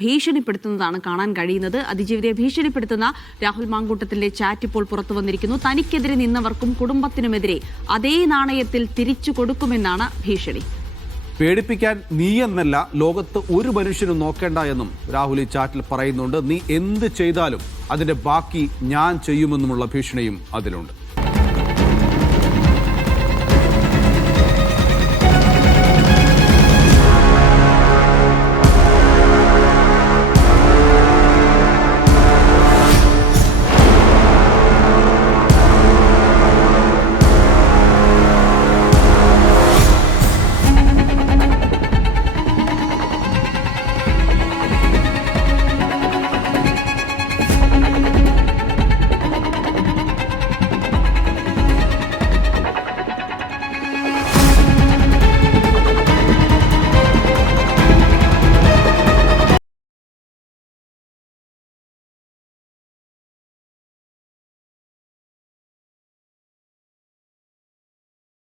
ഭീഷണിപ്പെടുത്തുന്നതാണ് കാണാൻ കഴിയുന്നത്. അതിജീവിതയെ ഭീഷണിപ്പെടുത്തുന്ന രാഹുൽ മാങ്കൂട്ടത്തിന്റെ ചാറ്റ് ഇപ്പോൾ പുറത്തു വന്നിരിക്കുന്നു. തനിക്കെതിരെ നിന്നവർക്കും കുടുംബത്തിനുമെതിരെ അതേ നാണയത്തിൽ തിരിച്ചു കൊടുക്കുമെന്നാണ് ഭീഷണി. പേടിപ്പിക്കാൻ നീയെന്നല്ല, ലോകത്ത് ഒരു മനുഷ്യനും നോക്കേണ്ട എന്നും രാഹുൽ ഈ ചാറ്റിൽ പറയുന്നുണ്ട്. നീ എന്ത് ചെയ്താലും അതിന്റെ ബാക്കി ഞാൻ ചെയ്യുമെന്നുമുള്ള ഭീഷണിയും അതിലുണ്ട്.